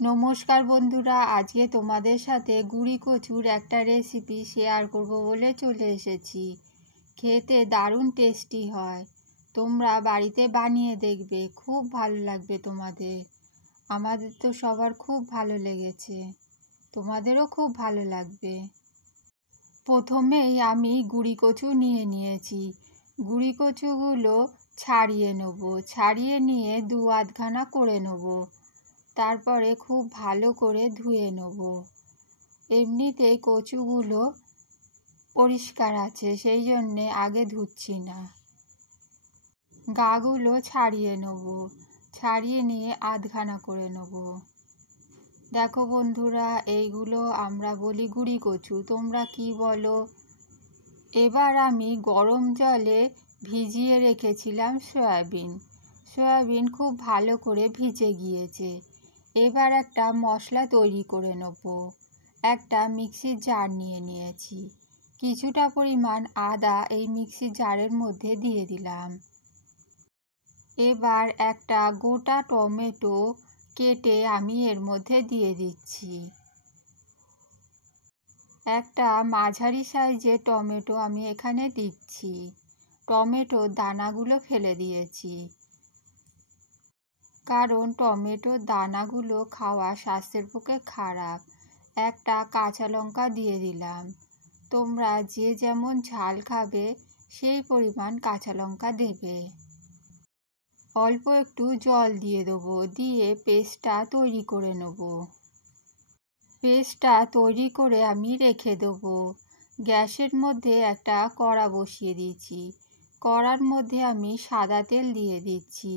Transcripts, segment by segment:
নমস্কার বন্ধুরা, আজকে তোমাদের সাথে গুঁড়ি কচুর একটা রেসিপি শেয়ার করব বলে চলে এসেছি। খেতে দারুণ টেস্টি হয়। তোমরা বাড়িতে বানিয়ে দেখবে, খুব ভালো লাগবে তোমাদের। আমাদের তো সবার খুব ভালো লেগেছে, তোমাদেরও খুব ভালো লাগবে। প্রথমেই আমি গুঁড়ি কচু নিয়েছি। গুঁড়ি কচুগুলো ছাড়িয়ে নেব। ছাড়িয়ে নিয়ে দু আধখানা করে নেব। তারপরে খুব ভালো করে ধুয়ে নেব। এমনিতেই কচুগুলো পরিষ্কার আছে, সেই জন্যে আগে ধুচ্ছি না। গাগুলো ছাড়িয়ে নেব। ছাড়িয়ে নিয়ে আধখানা করে নেব। দেখো বন্ধুরা, এইগুলো আমরা বলি গুঁড়ি কচু, তোমরা কি বলো? এবার আমি গরম জলে ভিজিয়ে রেখেছিলাম সয়াবিন খুব ভালো করে ভিজে গিয়েছে। এবার একটা মশলা তৈরি করে নেব। একটা মিক্সির জার নিয়েছি। কিছুটা পরিমাণ আদা এই মিক্সির জারের মধ্যে দিয়ে দিলাম। এবার একটা গোটা টমেটো কেটে আমি এর মধ্যে দিয়ে দিচ্ছি। একটা মাঝারি সাইজের টমেটো আমি এখানে দিচ্ছি। টমেটোর দানাগুলো ফেলে দিয়েছি, কারণ টমেটোর দানাগুলো খাওয়া স্বাস্থ্যের পক্ষে খারাপ। একটা কাঁচা লঙ্কা দিয়ে দিলাম। তোমরা যে যেমন ঝাল খাবে সেই পরিমাণ কাঁচা লঙ্কা দেবে। অল্প একটু জল দিয়ে দেবো, দিয়ে পেস্টটা তৈরি করে নেব। পেস্টটা তৈরি করে আমি রেখে দেবো। গ্যাসের মধ্যে একটা কড়া বসিয়ে দিয়েছি। কড়ার মধ্যে আমি সাদা তেল দিয়ে দিচ্ছি।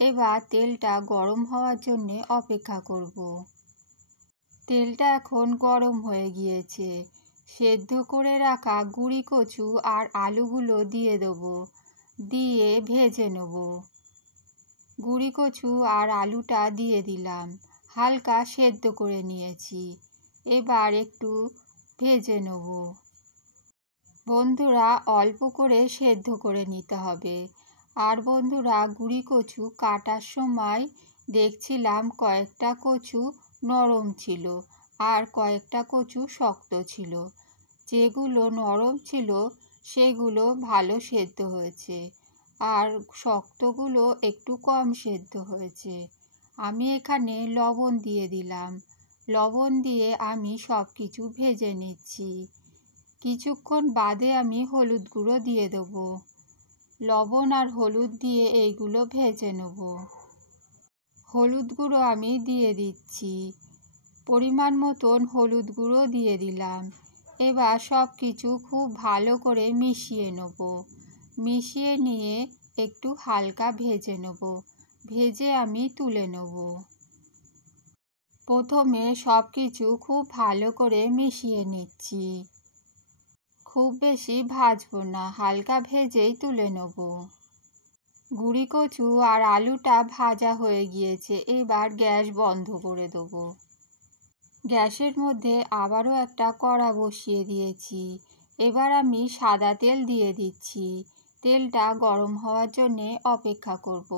এবার তেলটা গরম হওয়ার জন্য অপেক্ষা করব। তেলটা এখন গরম হয়ে গিয়েছে। সেদ্ধ করে রাখা গুঁড়ি কচু আর আলুগুলো দিয়ে দেবো, দিয়ে ভেজে নেব। গুঁড়ি কচু আর আলুটা দিয়ে দিলাম, হালকা সেদ্ধ করে নিয়েছি। এবার একটু ভেজে নেব। বন্ধুরা, অল্প করে সেদ্ধ করে নিতে হবে। আর বন্ধুরা, গুঁড়ি কচু কাটার সময় দেখছিলাম কয়েকটা কচু নরম ছিল আর কয়েকটা কচু শক্ত ছিল। যেগুলো নরম ছিল সেগুলো ভালো সেদ্ধ হয়েছে, আর শক্তগুলো একটু কম সেদ্ধ হয়েছে। আমি এখানে লবণ দিয়ে দিলাম। লবণ দিয়ে আমি সব কিছু ভেজে নিচ্ছি। কিছুক্ষণ বাদে আমি হলুদ গুঁড়ো দিয়ে দেবো। লবণ আর হলুদ দিয়ে এইগুলো ভেজে নেব। হলুদ গুঁড়ো আমি দিয়ে দিচ্ছি। পরিমাণ মতন হলুদ গুঁড়ো দিয়ে দিলাম। এবার সব কিছু খুব ভালো করে মিশিয়ে নেব। মিশিয়ে নিয়ে একটু হালকা ভেজে নেব। ভেজে আমি তুলে নেব। প্রথমে সব কিছু খুব ভালো করে মিশিয়ে নিচ্ছি। খুব বেশি ভাজবো না, হালকা ভেজেই তুলে নেব। গুঁড়ি কচু আর আলুটা ভাজা হয়ে গিয়েছে। এবার গ্যাস বন্ধ করে দেবো। গ্যাসের মধ্যে আবারও একটা কড়া বসিয়ে দিয়েছি। এবার আমি সাদা তেল দিয়ে দিচ্ছি। তেলটা গরম হওয়ার জন্যে অপেক্ষা করব।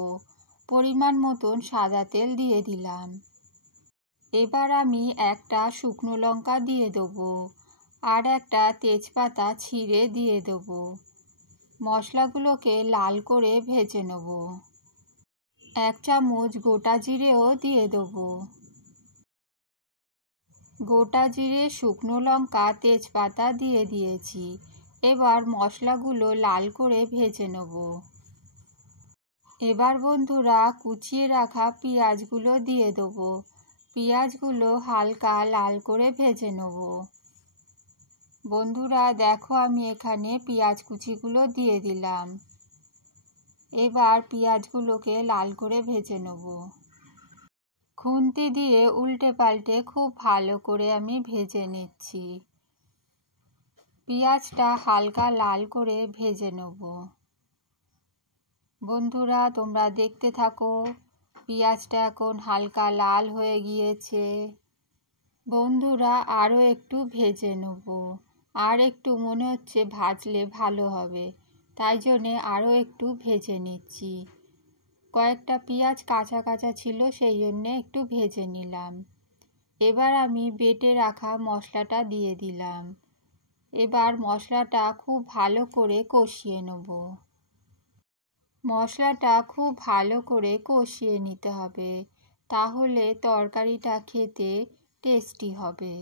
পরিমাণ মতন সাদা তেল দিয়ে দিলাম। এবার আমি একটা শুকনো লঙ্কা দিয়ে দেবো, আর একটা তেজপাতা ছিঁড়ে দিয়ে দেবো। মশলাগুলোকে লাল করে ভেজে নেব। 1 চামচ গোটা জিরেও দিয়ে দেবো। গোটা জিরে, শুকনো লঙ্কা, তেজপাতা দিয়ে দিয়েছি। এবার মশলাগুলো লাল করে ভেজে নেব। এবার বন্ধুরা, কুচিয়ে রাখা পেঁয়াজগুলো দিয়ে দেবো। পেঁয়াজগুলো হালকা লাল করে ভেজে নেব। বন্ধুরা দেখো, আমি এখানে পেঁয়াজ কুচিগুলো দিয়ে দিলাম। এবার পেঁয়াজগুলোকে লাল করে ভেজে নেব। খুন্তি দিয়ে উল্টে পাল্টে খুব ভালো করে আমি ভেজে নিচ্ছি। পেঁয়াজটা হালকা লাল করে ভেজে নেব। বন্ধুরা, তোমরা দেখতে থাকো। পেঁয়াজটা এখন হালকা লাল হয়ে গিয়েছে। বন্ধুরা, আরও একটু ভেজে নেব। আর একটু মনে হচ্ছে ভাজলে ভালো হবে, তাই জন্যে আরও একটু ভেজে নিচ্ছি। কয়েকটা পেঁয়াজ কাঁচা কাঁচা ছিল, সেই জন্যে একটু ভেজে নিলাম। এবার আমি বেটে রাখা মশলাটা দিয়ে দিলাম। এবার মশলাটা খুব ভালো করে কষিয়ে নেব। মশলাটা খুব ভালো করে কষিয়ে নিতে হবে, তাহলে তরকারিটা খেতে টেস্টি হবে।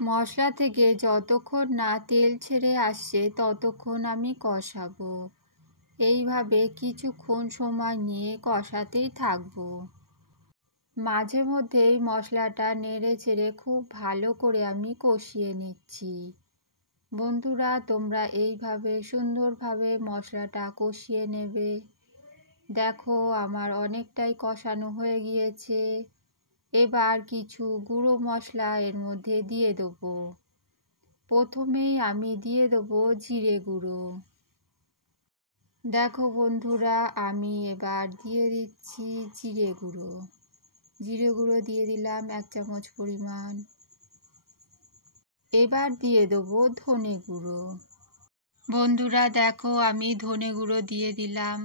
মশলা থেকে যতক্ষণ না তেল ছেড়ে আসছে ততক্ষণ আমি কষাবো। এইভাবে কিছুক্ষণ সময় নিয়ে কষাতেই থাকবো। মাঝে মধ্যেই মশলাটা নেড়ে চেড়ে খুব ভালো করে আমি কষিয়ে নিচ্ছি। বন্ধুরা, তোমরা এইভাবে সুন্দরভাবে মশলাটা কষিয়ে নেবে। দেখো, আমার অনেকটাই কষানো হয়ে গিয়েছে। এবার কিছু গুঁড়ো মশলা এর মধ্যে দিয়ে দেবো। প্রথমেই আমি দিয়ে দেবো জিরে গুঁড়ো। দেখো বন্ধুরা, আমি এবার দিয়ে দিচ্ছি জিরে গুঁড়ো। জিরে গুঁড়ো দিয়ে দিলাম 1 চামচ পরিমাণ। এবার দিয়ে দেবো ধনে গুঁড়ো। বন্ধুরা দেখো, আমি ধনে গুঁড়ো দিয়ে দিলাম।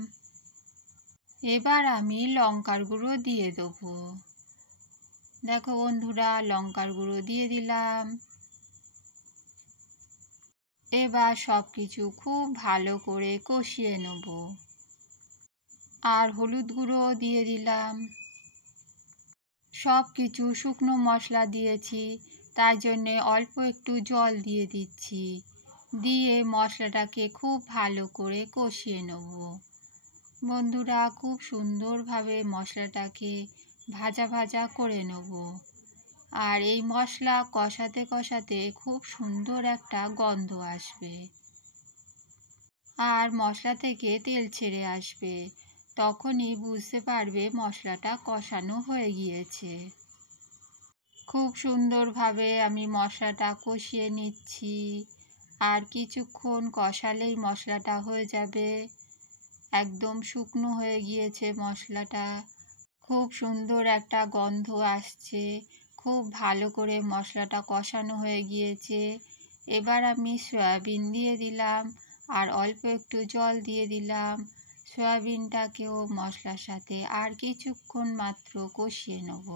এবার আমি লঙ্কার গুঁড়ো দিয়ে দেবো। দেখো বন্ধুরা, লঙ্কার গুঁড়ো দিয়ে দিলাম। এবার সব কিছু খুব ভালো করে কষিয়ে নেব। আর হলুদ গুঁড়ো দিয়ে দিলাম। সব কিছু শুকনো মশলা দিয়েছি, তাই জন্যে অল্প একটু জল দিয়ে দিচ্ছি। দিয়ে মশলাটাকে খুব ভালো করে কষিয়ে নেব। বন্ধুরা, খুব সুন্দরভাবে মশলাটাকে ভাজা ভাজা করে নেব। আর এই মশলা কষাতে কষাতে খুব সুন্দর একটা গন্ধ আসবে। আর মশলা থেকে তেল ছেড়ে আসবে, তখনই বুঝতে পারবে মশলাটা কষানো হয়ে গিয়েছে। খুব সুন্দরভাবে আমি মশলাটা কষিয়ে নিচ্ছি। আর কিছুক্ষণ কষালেই মশলাটা হয়ে যাবে। একদম শুকনো হয়ে গিয়েছে মশলাটা। খুব সুন্দর একটা গন্ধ আসছে। খুব ভালো করে মশলাটা কষানো হয়ে গিয়েছে। এবার আমি সয়াবিন দিয়ে দিলাম আর অল্প একটু জল দিয়ে দিলাম। সয়াবিনটাকেও মশলার সাথে আর কিছুক্ষণ মাত্র কষিয়ে নেব।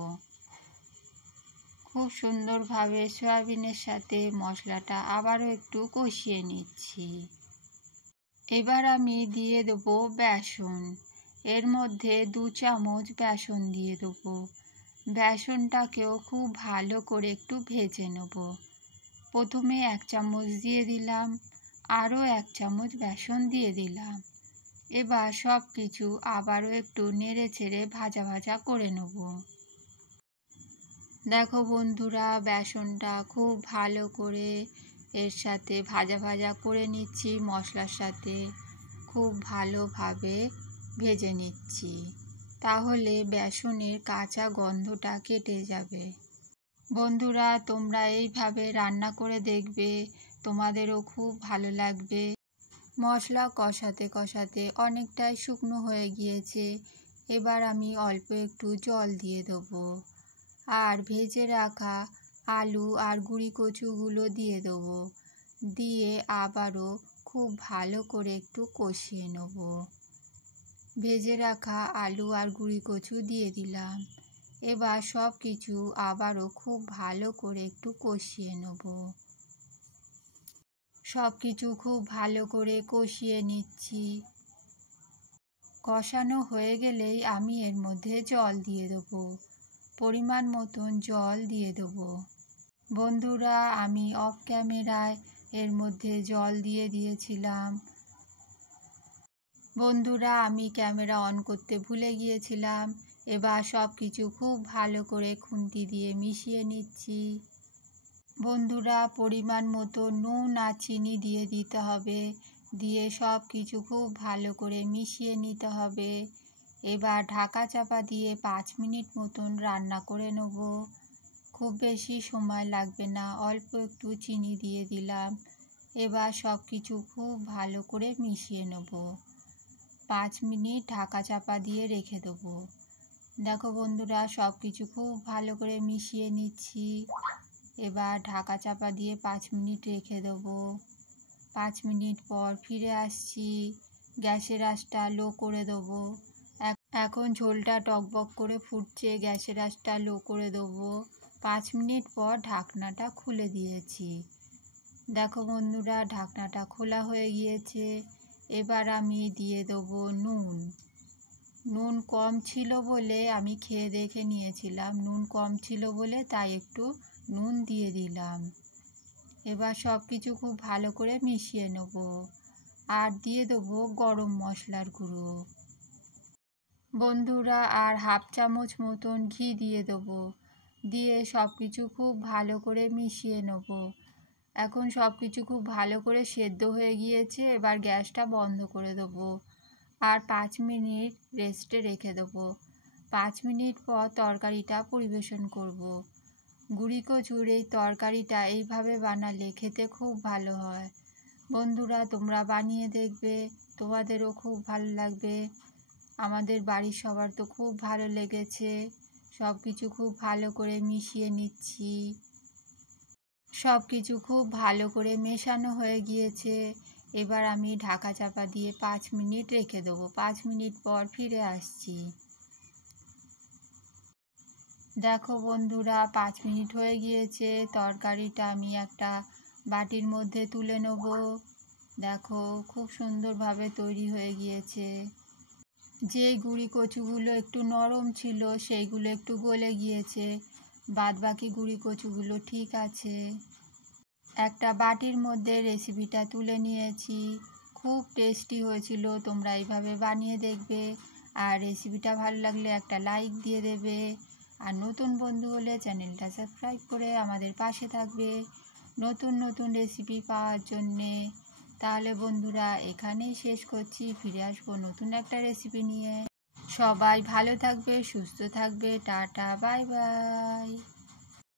খুব সুন্দরভাবে সয়াবিনের সাথে মশলাটা আবারও একটু কষিয়ে নিচ্ছি। এবার আমি দিয়ে দেবো বেসন। এর মধ্যে 2 চামচ বেসন দিয়ে দেবো। বেসনটাকেও খুব ভালো করে একটু ভেজে নেব। প্রথমে 1 চামচ দিয়ে দিলাম, আরও 1 চামচ বেসন দিয়ে দিলাম। এবার সব কিছু আবারও একটু নেড়ে চেড়ে ভাজা ভাজা করে নেব। দেখো বন্ধুরা, বেসনটা খুব ভালো করে এর সাথে ভাজা ভাজা করে নিচ্ছি। মশলার সাথে খুব ভালোভাবে ভেজে নিচ্ছি, তাহলে বেসনের কাঁচা গন্ধটা কেটে যাবে। বন্ধুরা, তোমরা এইভাবে রান্না করে দেখবে, তোমাদেরও খুব ভালো লাগবে। মশলা কষাতে কষাতে অনেকটাই শুকনো হয়ে গিয়েছে। এবার আমি অল্প একটু জল দিয়ে দেবো। আর ভেজে রাখা আলু আর গুঁড়ি কচুগুলো দিয়ে দেবো। দিয়ে আবারও খুব ভালো করে একটু কষিয়ে নেব। ভেজে রাখা আলু আর গুঁড়ি কচু দিয়ে দিলাম। এবার সব কিছু আবারও খুব ভালো করে একটু কষিয়ে নেব। সব কিছু খুব ভালো করে কষিয়ে নিচ্ছি। কষানো হয়ে গেলেই আমি এর মধ্যে জল দিয়ে দেবো। পরিমাণ মতন জল দিয়ে দেবো। বন্ধুরা, আমি অফ ক্যামেরায় এর মধ্যে জল দিয়ে দিয়েছিলাম। বন্ধুরা, আমি ক্যামেরা অন করতে ভুলে গিয়েছিলাম। এবার সব কিছু খুব ভালো করে খুন্তি দিয়ে মিশিয়ে নিচ্ছি। বন্ধুরা, পরিমাণ মতো নুন আর চিনি দিয়ে দিতে হবে। দিয়ে সব কিছু খুব ভালো করে মিশিয়ে নিতে হবে। এবার ঢাকা চাপা দিয়ে 5 মিনিট মতন রান্না করে নেব। খুব বেশি সময় লাগবে না, অল্প একটু চিনি দিয়ে দিলাম। এবার সব কিছু খুব ভালো করে মিশিয়ে নেব। 5 মিনিট ঢাকা চাপা দিয়ে রেখে দেবো। দেখো বন্ধুরা, সব কিছু খুব ভালো করে মিশিয়ে নিচ্ছি। এবার ঢাকা চাপা দিয়ে 5 মিনিট রেখে দেবো। 5 মিনিট পর ফিরে আসছি। গ্যাসের আঁচটা লো করে দেবো। এখন ঝোলটা টকবক করে ফুটছে, গ্যাসের আঁচটা লো করে দেবো। 5 মিনিট পর ঢাকনাটা খুলে দিয়েছি। দেখো বন্ধুরা, ঢাকনাটা খোলা হয়ে গিয়েছে। এবার আমি দিয়ে দেবো নুন। নুন কম ছিল বলে আমি খেয়ে দেখে নিয়েছিলাম, নুন কম ছিল বলে তাই একটু নুন দিয়ে দিলাম। এবার সব কিছু খুব ভালো করে মিশিয়ে নেব। আর দিয়ে দেবো গরম মশলার গুঁড়ো। বন্ধুরা, আর 1/2 চামচ মতন ঘি দিয়ে দেবো। দিয়ে সব কিছু খুব ভালো করে মিশিয়ে নেব। এখন সব কিছু খুব ভালো করে সেদ্ধ হয়ে গিয়েছে। এবার গ্যাসটা বন্ধ করে দেবো আর 5 মিনিট রেস্টে রেখে দেবো। 5 মিনিট পর তরকারিটা পরিবেশন করব। গুঁড়ি কচুর এই তরকারিটা এইভাবে বানালে খেতে খুব ভালো হয়। বন্ধুরা, তোমরা বানিয়ে দেখবে, তোমাদেরও খুব ভালো লাগবে। আমাদের বাড়ির সবার তো খুব ভালো লেগেছে। সব কিছু খুব ভালো করে মিশিয়ে নিচ্ছি। সব কিছু খুব ভালো করে মেশানো হয়ে গিয়েছে। এবার আমি ঢাকা চাপা দিয়ে 5 মিনিট রেখে দেবো। 5 মিনিট পর ফিরে আসছি। দেখো বন্ধুরা, 5 মিনিট হয়ে গিয়েছে। তরকারিটা আমি একটা বাটির মধ্যে তুলে নেব। দেখো, খুব সুন্দরভাবে তৈরি হয়ে গিয়েছে। যে গুঁড়ি কচুগুলো একটু নরম ছিল সেইগুলো একটু গলে গিয়েছে, বাদবাকি গুঁড়ি কচুগুলো ঠিক আছে। একটা বাটির মধ্যে রেসিপিটা তুলে নিয়েছি। খুব টেস্টি হয়েছিল, তোমরা এইভাবে বানিয়ে দেখবে। আর রেসিপিটা ভালো লাগলে একটা লাইক দিয়ে দেবে। আর নতুন বন্ধু হলে চ্যানেলটা সাবস্ক্রাইব করে আমাদের পাশে থাকবে নতুন নতুন রেসিপি পাওয়ার জন্যে। তাহলে বন্ধুরা, এখানেই শেষ করছি। ফিরে আসবো নতুন একটা রেসিপি নিয়ে। সবাই ভালো থাকবে, সুস্থ থাকবে। Tata, bye bye.